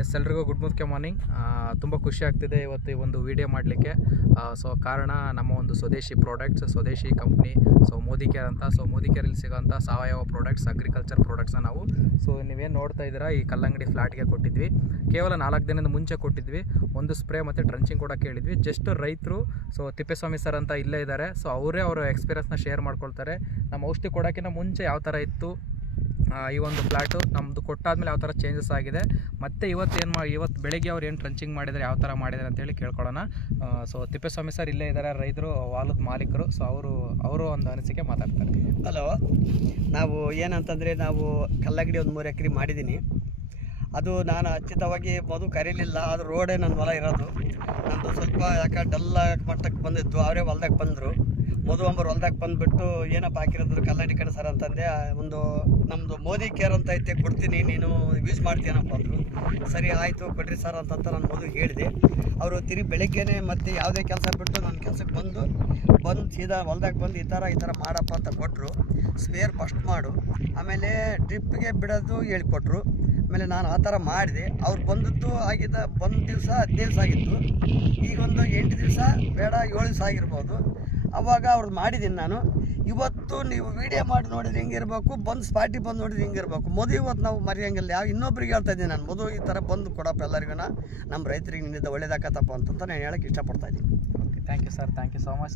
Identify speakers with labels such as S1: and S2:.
S1: S ಎಲ್ರಿಗೂ good ಮುದ್ಕೆ morning. ತುಂಬ ಖುಷಿ ಆಗ್ತಿದೆ ಇವತ್ತು ಒಂದು ವಿಡಿಯೋ ಮಾಡಲಿಕ್ಕೆ. ಸೊ, ಕಾರಣ ನಮ್ಮ ಒಂದು ಸ್ವದೇಶಿ ಪ್ರಾಡಕ್ಟ್ಸ್ ಸ್ವದೇಶಿ ಕಂಪ್ನಿ ಸೊ ಮೋದಿ ಕೇರ್ ಅಂತ, ಸೊ ಮೋದಿ ಕೇರಲ್ಲಿ ಸಿಗೋಂಥ ಸಾವಯವ ಪ್ರಾಡಕ್ಟ್ಸ್ ಅಗ್ರಿಕಲ್ಚರ್ ಪ್ರಾಡಕ್ಟ್ಸ್ನ ನಾವು, ಸೊ, ನೀವೇನು ನೋಡ್ತಾ ಇದ್ದೀರಾ, ಈ ಕಲ್ಲಂಗಡಿ ಫ್ಲಾಟ್ಗೆ ಕೊಟ್ಟಿದ್ವಿ. ಕೇವಲ ನಾಲ್ಕು ದಿನದ ಮುಂಚೆ ಕೊಟ್ಟಿದ್ವಿ. ಒಂದು ಸ್ಪ್ರೇ ಮತ್ತು ಟ್ರಂಚಿಂಗ್ ಕೂಡ ಕೇಳಿದ್ವಿ. ಜಸ್ಟ್ ರೈತರು, ಸೊ, ತಿಪ್ಪೇಸ್ವಾಮಿ ಸರ್ ಅಂತ ಇಲ್ಲೇ ಇದ್ದಾರೆ. ಸೊ ಅವರೇ ಅವರ ಎಕ್ಸ್ಪೀರಿಯನ್ಸ್ನ ಶೇರ್ ಮಾಡ್ಕೊಳ್ತಾರೆ. ನಮ್ಮ ಔಷಧಿ ಕೊಡೋಕ್ಕಿಂತ ಮುಂಚೆ ಯಾವ ಥರ ಇತ್ತು ಈ ಒಂದು ಫ್ಲ್ಯಾಟು ನಮ್ಮದು ಕೊಟ್ಟಾದ್ಮೇಲೆ ಯಾವ ಥರ ಚೇಂಜಸ್ ಆಗಿದೆ. ಮತ್ತು ಇವತ್ತು ಏನು ಮಾಡಿ ಇವತ್ತು ಬೆಳಗ್ಗೆ ಅವ್ರು ಏನು ಟ್ರಂಚಿಂಗ್ ಮಾಡಿದರೆ, ಯಾವ ಥರ ಮಾಡಿದ್ದಾರೆ ಅಂತೇಳಿ ಕೇಳ್ಕೊಳ್ಳೋಣ. ಸೊ ತಿಪ್ಪೇಸ್ವಾಮಿ ಸರ್ ಇಲ್ಲೇ ಇದ್ದಾರೆ ರೈತರು, ವಾಲದ ಮಾಲೀಕರು ಸೊ ಅವರು ಅವರು ಒಂದು ಅನಿಸಿಕೆ ಮಾತಾಡ್ತಾರೆ.
S2: ಹಲೋ ನಾವು ಏನಂತಂದರೆ ನಾವು ಕಲ್ಲಂಗಡಿ ಒಂದು ಮೂರು ಎಕರೆ ಮಾಡಿದ್ದೀನಿ ಅದು ನಾನು ಅಚ್ಚಿತವಾಗಿ ಮದು ಕರೀಲಿಲ್ಲ ಅದು ರೋಡೇ ನನ್ನ ಹೊಲ ಇರೋದು. ನಂದು ಸ್ವಲ್ಪ ಯಾಕೆ ಡಲ್ಲ ಮಟ್ಟಕ್ಕೆ ಬಂದಿತ್ತು, ಅವರೇ ಹೊಲ್ದಾಗ ಬಂದರು. ಮಧು ಅಂಬರು ಹೊಲ್ದಾಗ ಬಂದ್ಬಿಟ್ಟು, ಏನಪ್ಪ ಹಾಕಿರೋದ್ರು ಕಲ್ಲಾಡಿ ಕಡೆ ಸರ್ ಅಂತಂದೆ ಒಂದು ನಮ್ಮದು ಮೋದಿ ಕೇರ್ ಅಂತ ಐತೆ, ಕೊಡ್ತೀನಿ, ನೀನು ಯೂಸ್ ಮಾಡ್ತೀಯನಪ್ಪ ಅಂದರು. ಸರಿ, ಆಯಿತು, ಕೊಡ್ರಿ ಸರ್ ಅಂತಂತ ನಾನು ಮದುವೆ ಹೇಳಿದೆ. ಅವರು ತಿರುಗಿ ಬೆಳಗ್ಗೆನೇ ಮತ್ತೆ ಯಾವುದೇ ಕೆಲಸ ಬಿಟ್ಟು ನನ್ನ ಕೆಲಸಕ್ಕೆ ಬಂದು ಬಂದು ಸೀದಾ ಹೊಲ್ದಾಗ ಬಂದು ಈ ಥರ ಈ ಥರ ಮಾಡಪ್ಪ ಅಂತ ಕೊಟ್ಟರು ಸ್ಪೇರ್ ಫಸ್ಟ್ ಮಾಡು. ಆಮೇಲೆ ಡ್ರಿಪ್ಗೆ ಬಿಡೋದು ಹೇಳಿಕೊಟ್ರು. ಆಮೇಲೆ ನಾನು ಆ ಥರ ಮಾಡಿದೆ. ಅವ್ರು ಬಂದದ್ದು ಆಗಿದ್ದ, ಬಂದ ದಿವಸ ಹದಿನೈದು ದಿವಸ ಆಗಿತ್ತು. ಈಗ ಒಂದು ಎಂಟು ದಿವಸ ಬೇಡ, ಏಳು ದಿವಸ ಆಗಿರ್ಬೋದು. ಅವಾಗ ಅವ್ರದ್ದು ಮಾಡಿದ್ದೀನಿ ನಾನು. ಇವತ್ತು ನೀವು ವಿಡಿಯೋ ಮಾಡಿ ನೋಡಿದ್ರೆ ಹೆಂಗಿರ್ಬೇಕು, ಬಂದು ಸ್ಪಾಟಿಗೆ ಬಂದು ನೋಡಿದ್ರೆ ಹೆಂಗಿರ್ಬೇಕು. ಮದುವೆ ಇವತ್ತು ನಾವು ಮರೆಯಂಗಿಲ್ಲ. ಯಾವ ಇನ್ನೊಬ್ರಿಗೆ ಹೇಳ್ತಾ ಇದ್ದೀನಿ ನಾನು. ಮದುವೆ ಈ ಥರ ಬಂದು ಕೊಡಪ್ಪ ಎಲ್ಲರಿಗೂ ನಮ್ಮ ರೈತರಿಗೆ ನಿನ್ನಿಂದ ಒಳ್ಳೇದಾಕತ್ತಪ್ಪ ಅಂತಂತ ನಾನು ಹೇಳೋಕ್ಕೆ ಇಷ್ಟಪಡ್ತಾ ಇದ್ದೀನಿ.
S1: Okay thank you sir thank you so much